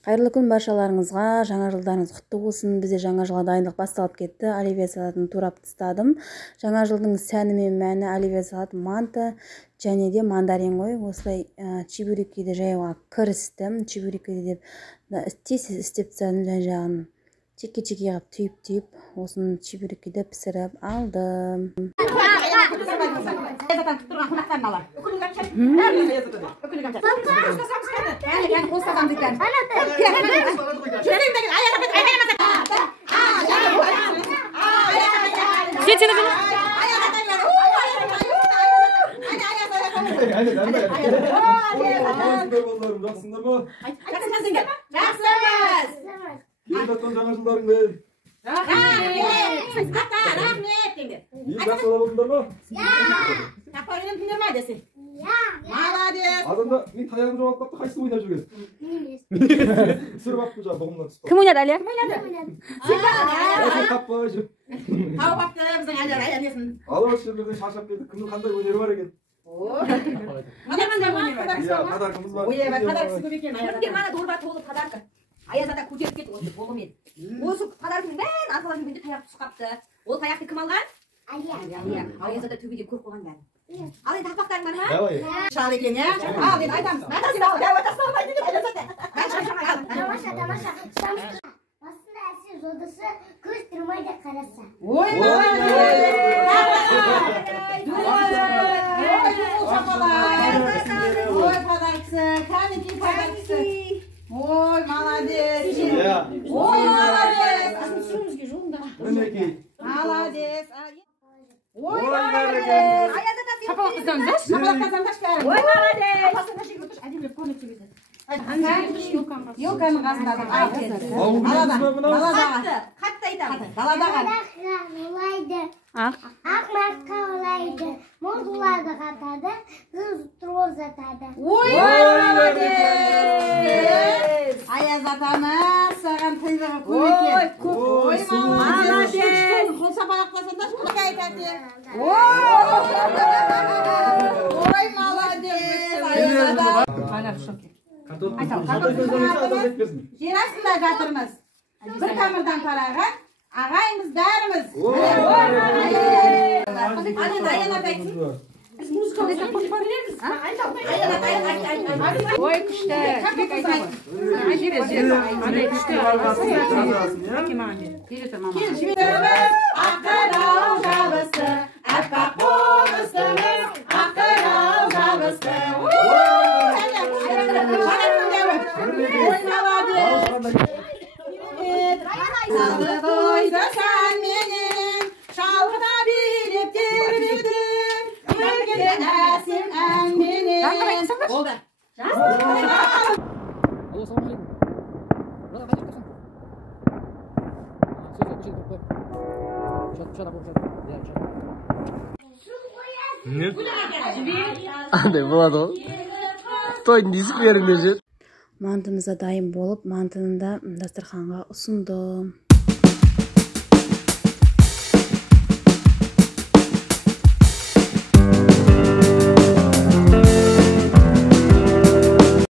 Қайырлы күн баршаларыңызға, жаңа жылдарыңыз құтты болсын. Бізде жаңа жылға дайындық басталып кетті. Оливье салатын турап тастадым. Жаңа жылдың сәні мен мәні оливье салат, манта және де мандарин ғой. Осылай чебурекиді жаюға кірістім. Чебурекиді деп тез істеп тастадым. Жан-жағын чеке-чеке қылып түйіп, осыны чебурекиді пісіріп алдым. жаңа жылдарыңмен. Рахмет енді. Жақсылар болыңдар ма? Таппағанын тыңдар ма десе? Молодец. Адамда мен таяғым жоғалып қапты, қайсысы ойнап жүрген? Түсіріп апты жаңа бұғымнан түсіп. Кім ойнады, Әлия? Таппай жүр. Тауып апты біздің Әлия несін. Алып жүргенде шаршап келді. Кімнің қандай өнері бар екен? Қандай өнері бар? Иә, подаркымыз бар. Ой, подаркасы көп екен. Кімге мана дорба толы подарка. Аязада көтеріп кетті осы болымен. Осы подаркының бәрін арқалап жүргенде таяқ түсіп қапты. Ол таяқты кім алған? Алия. Аязада төбеде көріп қойған бәрін. Ал енді тақпақтарың бар ма? Давай. Шал екен, иә? Ал енді айтамыз. Мәтірсін ал, дәуі тасталмайды деп Аязада. Тамаша. Басында әсер жолдасы көз тұрмайды қараса. Ой, подаркасы, кәнекей подаркасы. Ой, молодец. Ой, молодец. Мінекей. Молодец. Ой, молодец. Шапалақтасаңыздаршы. Шапалақтасаңдаршы бәрін. Ой, молодец. Апасына жегіп отыршы. Әдемілеп көрініп сөйлесін. Елканың қасындағы. Даладағы. Қатты айтамын. Даладағы. Ақмаққа олайды, мұзлады қатады, қыз троз атады. Ой, молодец. Аяз атамыз саған тыйлығы көп екен. Ой, молодец. Қол шапалақтасаңдар шапалақ айтады. Ой, молодец. Аяз атам. Жер астында жатырмыз. Bir тамырдан тараған ағайымыз бәріміз. Аян айтсын. Біз музыканы қосып береміз. Ой, күшті. Кел жіберіміз, ақырау жабысты, әппақ болыстымыз, ақырау жабысты. Сағыт ойды сән менен, шалғыда билеп тербедің, өргеде әсем ән менен. Болды. Алло, салам алейкум. Брат, қайда тұрсың? Андай болады ғой. Тойдың десіп беріңдер жүр. Мантымыз да дайын болып, мантыны да дастарханға ұсындым.